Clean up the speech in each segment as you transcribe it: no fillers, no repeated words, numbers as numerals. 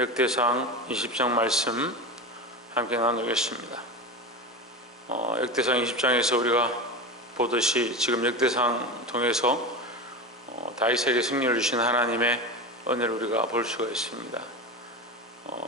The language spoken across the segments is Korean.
역대상 20장 말씀 함께 나누겠습니다. 역대상 20장에서 우리가 보듯이 지금 역대상 통해서 다윗에게 승리를 주신 하나님의 은혜를 우리가 볼 수가 있습니다.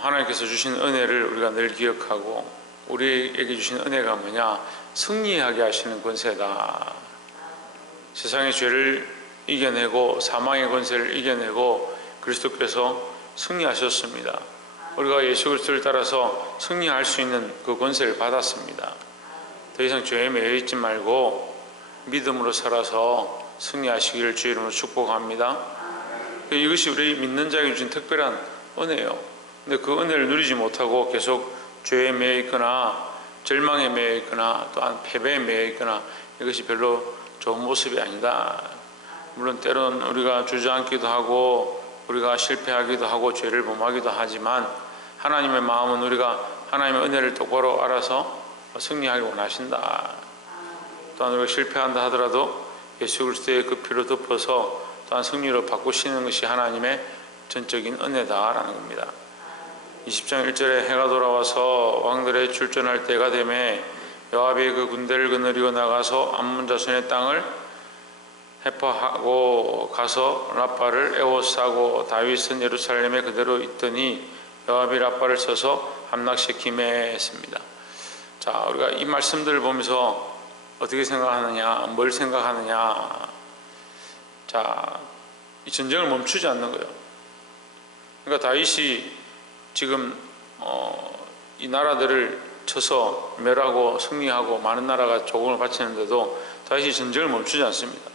하나님께서 주신 은혜를 우리가 늘 기억하고 우리에게 주신 은혜가 뭐냐? 승리하게 하시는 권세다. 세상의 죄를 이겨내고 사망의 권세를 이겨내고 그리스도께서 승리하셨습니다. 우리가 예수 그리스도를 따라서 승리할 수 있는 그 권세를 받았습니다. 더 이상 죄에 매여 있지 말고 믿음으로 살아서 승리하시기를 주의 이름으로 축복합니다. 이것이 우리 믿는 자에게 주신 특별한 은혜예요. 근데 그 은혜를 누리지 못하고 계속 죄에 매여 있거나 절망에 매여 있거나 또한 패배에 매여 있거나 이것이 별로 좋은 모습이 아니다. 물론 때론 우리가 주저앉기도 하고 우리가 실패하기도 하고 죄를 범하기도 하지만 하나님의 마음은 우리가 하나님의 은혜를 똑바로 알아서 승리하길 원하신다. 또한 우리가 실패한다 하더라도 예수 그리스도의 그 피로 덮어서 또한 승리로 바꾸시는 것이 하나님의 전적인 은혜다라는 겁니다. 20장 1절에 해가 돌아와서 왕들의 출전할 때가 되매 요압이 그 군대를 거느리고 나가서 암몬 자손의 땅을 해파하고 가서 라빠를 에워싸고 다윗은 예루살렘에 그대로 있더니 요압이 라빠를 쳐서 함락시키매 했습니다. 자, 우리가 이 말씀들을 보면서 어떻게 생각하느냐, 뭘 생각하느냐. 자, 이 전쟁을 멈추지 않는 거예요. 그러니까 다윗이 지금 이 나라들을 쳐서 멸하고 승리하고 많은 나라가 조공을 바치는데도 다윗이 전쟁을 멈추지 않습니다.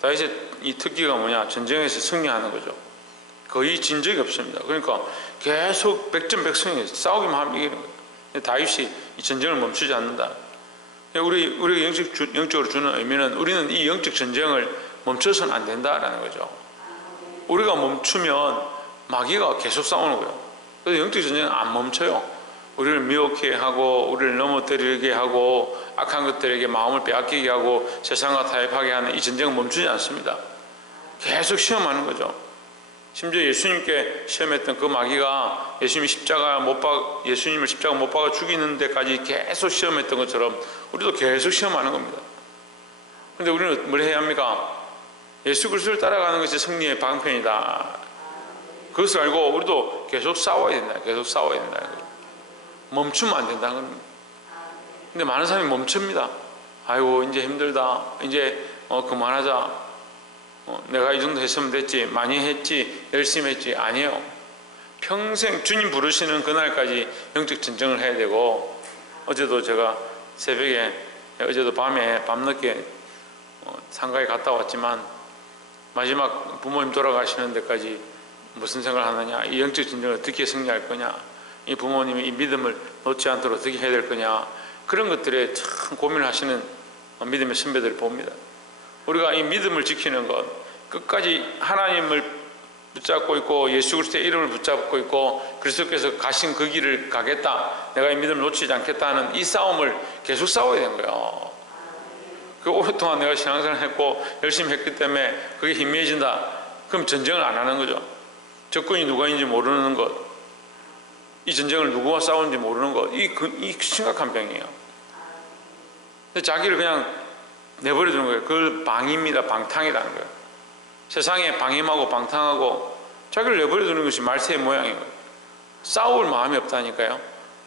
다윗의 이 특기가 뭐냐? 전쟁에서 승리하는 거죠. 거의 진 적이 없습니다. 그러니까 계속 백전백승에 싸우기만 하면 이기는 거예요. 다윗이 이 전쟁을 멈추지 않는다. 우리가 영적으로 주는 의미는 우리는 이 영적 전쟁을 멈춰서는 안 된다라는 거죠. 우리가 멈추면 마귀가 계속 싸우는 거예요. 그래서 영적 전쟁은 안 멈춰요. 우리를 미혹해 하고 우리를 넘어뜨리게 하고 악한 것들에게 마음을 빼앗기게 하고 세상과 타협하게 하는 이 전쟁은 멈추지 않습니다. 계속 시험하는 거죠. 심지어 예수님께 시험했던 그 마귀가 예수님을 십자가 못 박아 죽이는 데까지 계속 시험했던 것처럼 우리도 계속 시험하는 겁니다. 그런데 우리는 뭘 해야 합니까? 예수 그리스도를 따라가는 것이 승리의 방편이다. 그것을 알고 우리도 계속 싸워야 된다. 계속 싸워야 된다. 멈추면 안 된다는 겁니다. 근데 많은 사람이 멈춥니다. 아이고 이제 힘들다. 이제 그만하자. 내가 이 정도 했으면 됐지. 많이 했지. 열심히 했지. 아니에요. 평생 주님 부르시는 그날까지 영적 전쟁을 해야 되고 어제도 제가 새벽에 어제도 밤에 밤늦게 상가에 갔다 왔지만 마지막 부모님 돌아가시는 데까지 무슨 생각을 하느냐. 이 영적 전쟁을 어떻게 승리할 거냐. 이 부모님이 이 믿음을 놓지 않도록 어떻게 해야 될 거냐. 그런 것들에 참 고민을 하시는 믿음의 선배들을 봅니다. 우리가 이 믿음을 지키는 것, 끝까지 하나님을 붙잡고 있고 예수 그리스도의 이름을 붙잡고 있고 그리스도께서 가신 그 길을 가겠다. 내가 이 믿음을 놓치지 않겠다 하는 이 싸움을 계속 싸워야 되는 거예요. 그 오랫동안 내가 신앙생활을 했고 열심히 했기 때문에 그게 희미해진다. 그럼 전쟁을 안 하는 거죠. 적군이 누가 있는지 모르는 것, 이 전쟁을 누구와 싸우는지 모르는 것, 이 심각한 병이에요. 근데 자기를 그냥 내버려두는 거예요. 그걸 방임이다, 방탕이라는 거예요. 세상에 방임하고 방탕하고 자기를 내버려두는 것이 말세의 모양인 거예요. 싸울 마음이 없다니까요.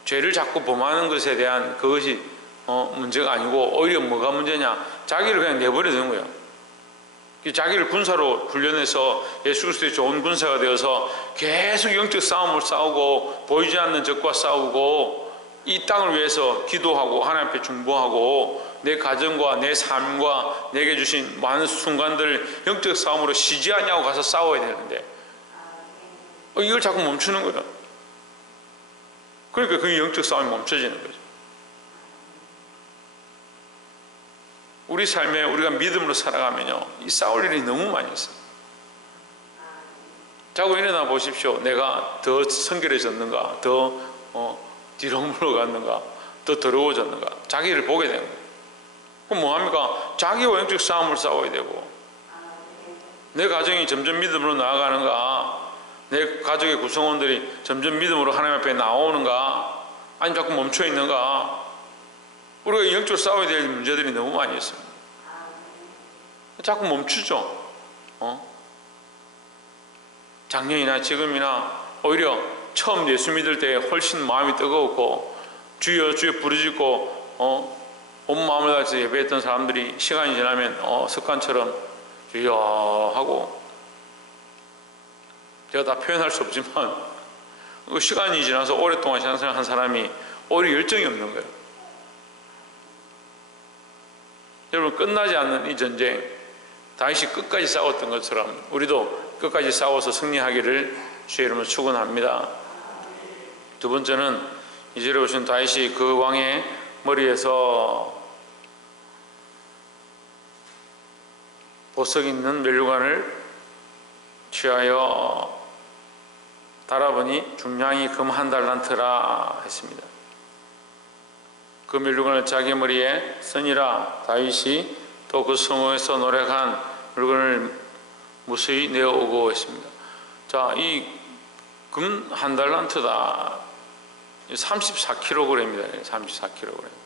죄를 자꾸 범하는 것에 대한 그것이 문제가 아니고 오히려 뭐가 문제냐? 자기를 그냥 내버려두는 거예요. 자기를 군사로 훈련해서 예수 그리스도의 좋은 군사가 되어서 계속 영적 싸움을 싸우고 보이지 않는 적과 싸우고 이 땅을 위해서 기도하고 하나님 앞에 중보하고 내 가정과 내 삶과 내게 주신 많은 순간들 영적 싸움으로 쉬지 않냐고 가서 싸워야 되는데 이걸 자꾸 멈추는 거예요. 그러니까 그 영적 싸움이 멈춰지는 거죠. 우리 삶에 우리가 믿음으로 살아가면요, 이 싸울 일이 너무 많이 있어요. 자고 일어나 보십시오. 내가 더 성결해졌는가, 더 뒤로 물러갔는가, 더 더러워졌는가, 자기를 보게 되는 거예요. 그럼 뭐합니까? 자기와 영적 싸움을 싸워야 되고 내 가정이 점점 믿음으로 나아가는가, 내 가족의 구성원들이 점점 믿음으로 하나님 앞에 나오는가? 아니면 자꾸 멈춰 있는가? 우리가 영적으로 싸워야 될 문제들이 너무 많이 있습니다. 자꾸 멈추죠. 작년이나 지금이나 오히려 처음 예수 믿을 때 훨씬 마음이 뜨거웠고 주여 주여 부르짖고 온 마음을 다해서 예배했던 사람들이 시간이 지나면 습관처럼 주여 하고, 제가 다 표현할 수 없지만 그 시간이 지나서 오랫동안 신앙생활 한 사람이 오히려 열정이 없는 거예요. 여러분, 끝나지 않는 이 전쟁, 다윗이 끝까지 싸웠던 것처럼 우리도 끝까지 싸워서 승리하기를 주의 이름으로 축원합니다. 두 번째는 이제로 오신 다윗이 그 왕의 머리에서 보석 있는 면류관을 취하여 달아보니 중량이 금 1달란트라 했습니다. 그 면류관을 자기 머리에 쓰니라. 다윗이 또 그 성읍에서 노력한 물건을 무수히 내어오고 했습니다. 자, 이 금 1달란트다. 34kg입니다. 34kg.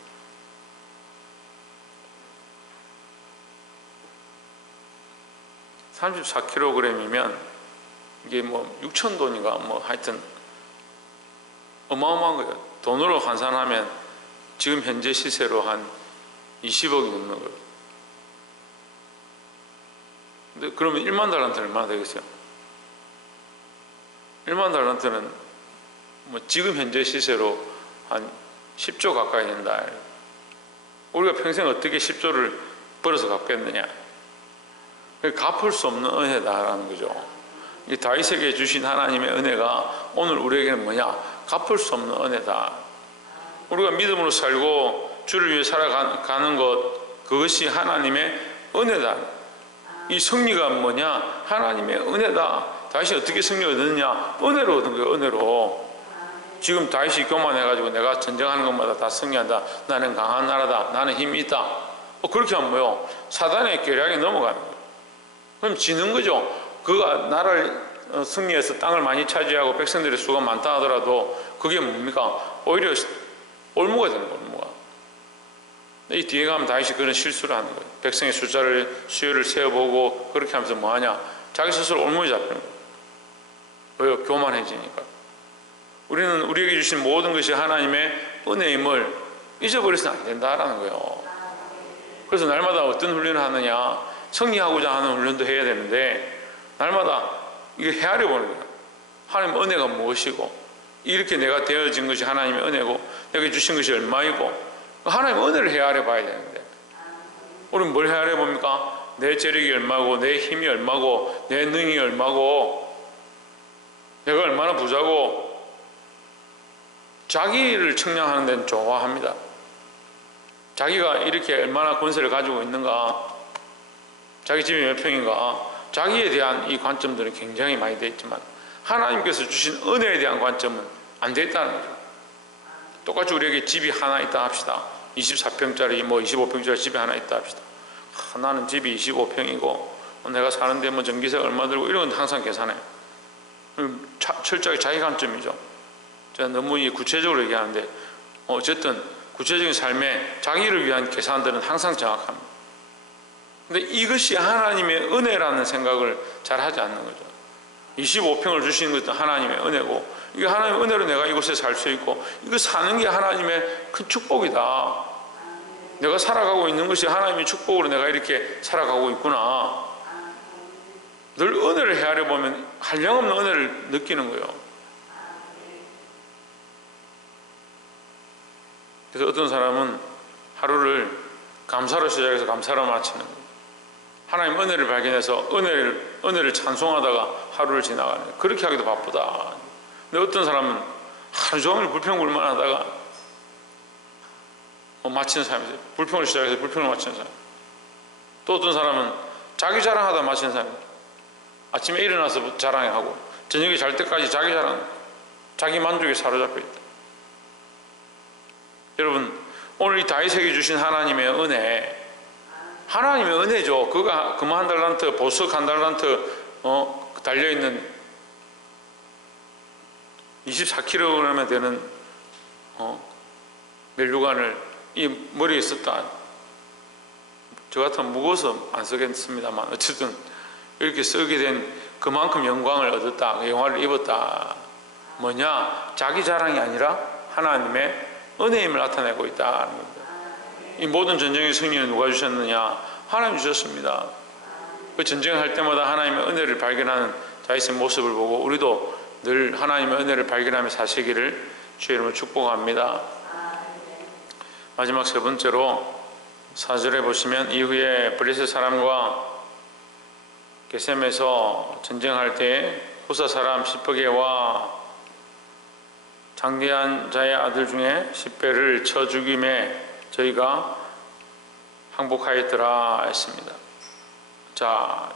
34kg이면 이게 뭐 6,000돈인가 뭐 하여튼 어마어마한 거예요. 돈으로 환산하면 지금 현재 시세로 한 20억이 넘는 거예요. 근데 그러면 1만 달란트는 얼마나 되겠어요? 1만 달란트는 뭐 지금 현재 시세로 한 10조 가까이 된다. 우리가 평생 어떻게 10조를 벌어서 갚겠느냐? 갚을 수 없는 은혜다라는 거죠. 이 다윗에게 주신 하나님의 은혜가 오늘 우리에게는 뭐냐? 갚을 수 없는 은혜다. 우리가 믿음으로 살고 주를 위해 살아가는 것, 그것이 하나님의 은혜다. 이 승리가 뭐냐? 하나님의 은혜다. 다윗이 어떻게 승리를 얻느냐? 은혜로 얻은 거예요. 은혜로. 지금 다윗이 교만해가지고 내가 전쟁하는 것마다 다 승리한다. 나는 강한 나라다. 나는 힘이 있다. 그렇게 하면 뭐요? 사단의 계략에 넘어가는 거예요. 그럼 지는 거죠. 그가 나라를 승리해서 땅을 많이 차지하고 백성들의 수가 많다 하더라도 그게 뭡니까? 오히려 올무가 되는 거예요. 올무가. 이 뒤에 가면 다윗이 그런 실수를 하는 거예요. 백성의 수요를 세어보고 그렇게 하면서 뭐하냐? 자기 스스로 올무에 잡히는 거예요. 왜요? 교만해지니까. 우리는 우리에게 주신 모든 것이 하나님의 은혜임을 잊어버려서는 안 된다라는 거예요. 그래서 날마다 어떤 훈련을 하느냐? 승리하고자 하는 훈련도 해야 되는데 날마다 이거 헤아려 보는 거예요. 하나님의 은혜가 무엇이고 이렇게 내가 되어진 것이 하나님의 은혜고 내게 주신 것이 얼마이고 하나님의 은혜를 헤아려 봐야 되는데 우리는 뭘 헤아려 봅니까? 내 재력이 얼마고 내 힘이 얼마고 내 능력이 얼마고 내가 얼마나 부자고 자기를 측량하는 데는 좋아합니다. 자기가 이렇게 얼마나 권세를 가지고 있는가, 자기 집이 몇 평인가, 자기에 대한 이 관점들은 굉장히 많이 되어 있지만 하나님께서 주신 은혜에 대한 관점은 안 되어 있다는 거죠. 똑같이 우리에게 집이 하나 있다 합시다. 24평짜리 뭐 25평짜리 집이 하나 있다 합시다. 나는 집이 25평이고 내가 사는데 뭐 전기세 얼마 들고 이런 건 항상 계산해. 철저하게 자기 관점이죠. 제가 너무 구체적으로 얘기하는데 어쨌든 구체적인 삶에 자기를 위한 계산들은 항상 정확합니다. 근데 이것이 하나님의 은혜라는 생각을 잘 하지 않는 거죠. 25평을 주시는 것도 하나님의 은혜고 이게 하나님의 은혜로 내가 이곳에 살 수 있고 이거 사는 게 하나님의 큰 축복이다. 내가 살아가고 있는 것이 하나님의 축복으로 내가 이렇게 살아가고 있구나. 늘 은혜를 헤아려 보면 한량없는 은혜를 느끼는 거예요. 그래서 어떤 사람은 하루를 감사로 시작해서 감사로 마치는 거예요. 하나님 은혜를 발견해서 은혜를 찬송하다가 하루를 지나가는 거예요. 그렇게 하기도 바쁘다. 근데 어떤 사람은 하루 종일 불평불만 하다가 마치는 사람이 있어요. 불평을 시작해서 불평을 마치는 사람. 또 어떤 사람은 자기 자랑하다 마치는 사람이 있어요. 아침에 일어나서 자랑하고 저녁에 잘 때까지 자기 자랑, 자기 만족에 사로잡혀 있다. 여러분, 오늘 이 다윗에게 주신 하나님의 은혜, 하나님의 은혜죠. 그가 금 1달란트, 보석 1달란트 달려있는 24kg 되는 멜류관을 이 머리에 썼다. 저 같으면 무거워서 안 쓰겠습니다만 어쨌든 이렇게 쓰게 된 그만큼 영광을 얻었다. 영화를 입었다. 뭐냐? 자기 자랑이 아니라 하나님의 은혜임을 나타내고 있다는 겁니다. 이 모든 전쟁의 승리는 누가 주셨느냐? 하나님 주셨습니다. 그 전쟁을 할 때마다 하나님의 은혜를 발견하는 다윗의 모습을 보고 우리도 늘 하나님의 은혜를 발견하며 사시기를 주의 이름으로 축복합니다. 마지막 세 번째로 4절에 보시면 이후에 블레셋 사람과 게셈에서 전쟁할 때 호사 사람 시브게와 장대한 자의 아들 중에 십배를 쳐 죽임에 저희가 항복하였더라 했습니다. 자,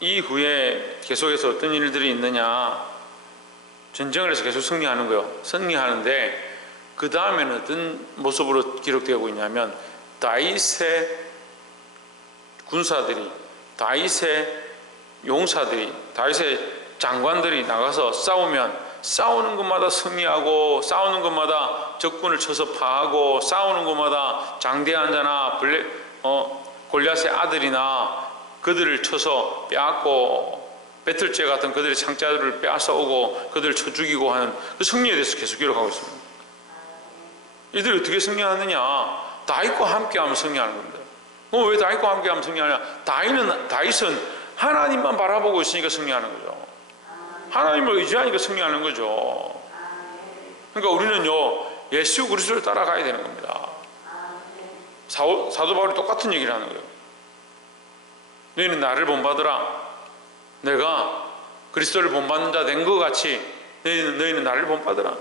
이후에 계속해서 어떤 일들이 있느냐? 전쟁을 해서 계속 승리하는 거예요. 승리하는데 그 다음에는 어떤 모습으로 기록되고 있냐면 다윗의 군사들이, 다윗의 용사들이, 다윗의 장관들이 나가서 싸우는 것마다 승리하고, 싸우는 것마다 적군을 쳐서 파하고, 싸우는 것마다 장대한 자나 골리앗의 아들이나 그들을 쳐서 빼앗고, 배틀죄 같은 그들의 창자들을 빼앗아오고 그들을 쳐 죽이고 하는 그 승리에 대해서 계속 기록하고 있습니다. 이들이 어떻게 승리하느냐? 다윗과 함께하면 승리하는 겁니다. 왜 다윗과 함께하면 승리하냐? 다윗은 하나님만 바라보고 있으니까 승리하는 거죠. 하나님을 의지하니까 승리하는 거죠. 그러니까 우리는요, 예수 그리스도를 따라가야 되는 겁니다. 사도 바울이 똑같은 얘기를 하는 거예요. 너희는 나를 본받으라. 내가 그리스도를 본받는 자 된 것 같이 너희는 나를 본받으라.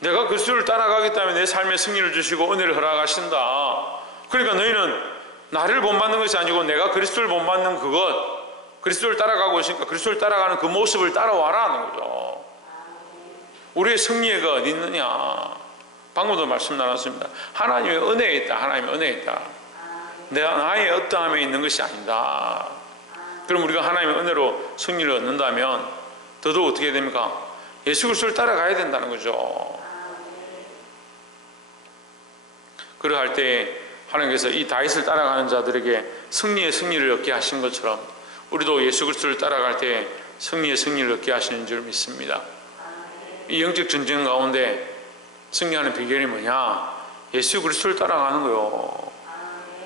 내가 그리스도를 따라가기 때문에 내 삶에 승리를 주시고 은혜를 허락하신다. 그러니까 너희는 나를 본받는 것이 아니고 내가 그리스도를 본받는 그것, 그리스도를 따라가고 있으니까 그리스도를 따라가는 그 모습을 따라와라 하는 거죠. 우리의 승리가 어디 있느냐? 방금도 말씀 나눴습니다. 하나님의 은혜에 있다. 하나님의 은혜에 있다. 나의 어떠함에 있는 것이 아니다. 그럼 우리가 하나님의 은혜로 승리를 얻는다면 더더욱 어떻게 됩니까? 예수 그리스도를 따라가야 된다는 거죠. 그러할 때 하나님께서 이 다윗을 따라가는 자들에게 승리를 얻게 하신 것처럼 우리도 예수 그리스도를 따라갈 때 승리를 얻게 하시는 줄 믿습니다. 이 영적 전쟁 가운데 승리하는 비결이 뭐냐? 예수 그리스도를 따라가는 거요.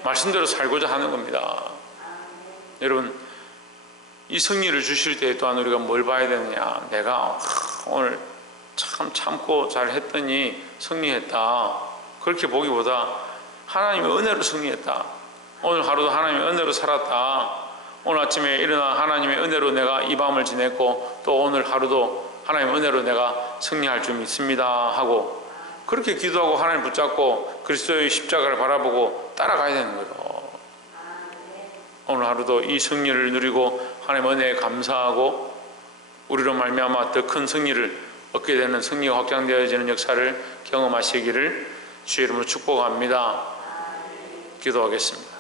말씀대로 살고자 하는 겁니다. 여러분, 이 승리를 주실 때 또한 우리가 뭘 봐야 되느냐? 내가 오늘 참 참고 잘 했더니 승리했다. 그렇게 보기보다 하나님의 은혜로 승리했다. 오늘 하루도 하나님의 은혜로 살았다. 오늘 아침에 일어나 하나님의 은혜로 내가 이 밤을 지냈고 또 오늘 하루도 하나님의 은혜로 내가 승리할 줄 믿습니다 하고 그렇게 기도하고 하나님 붙잡고 그리스도의 십자가를 바라보고 따라가야 되는 거예요. 오늘 하루도 이 승리를 누리고 하나님의 은혜에 감사하고 우리로 말미암아 더 큰 승리를 얻게 되는 승리가 확장되어지는 역사를 경험하시기를 주의 이름으로 축복합니다. 기도하겠습니다.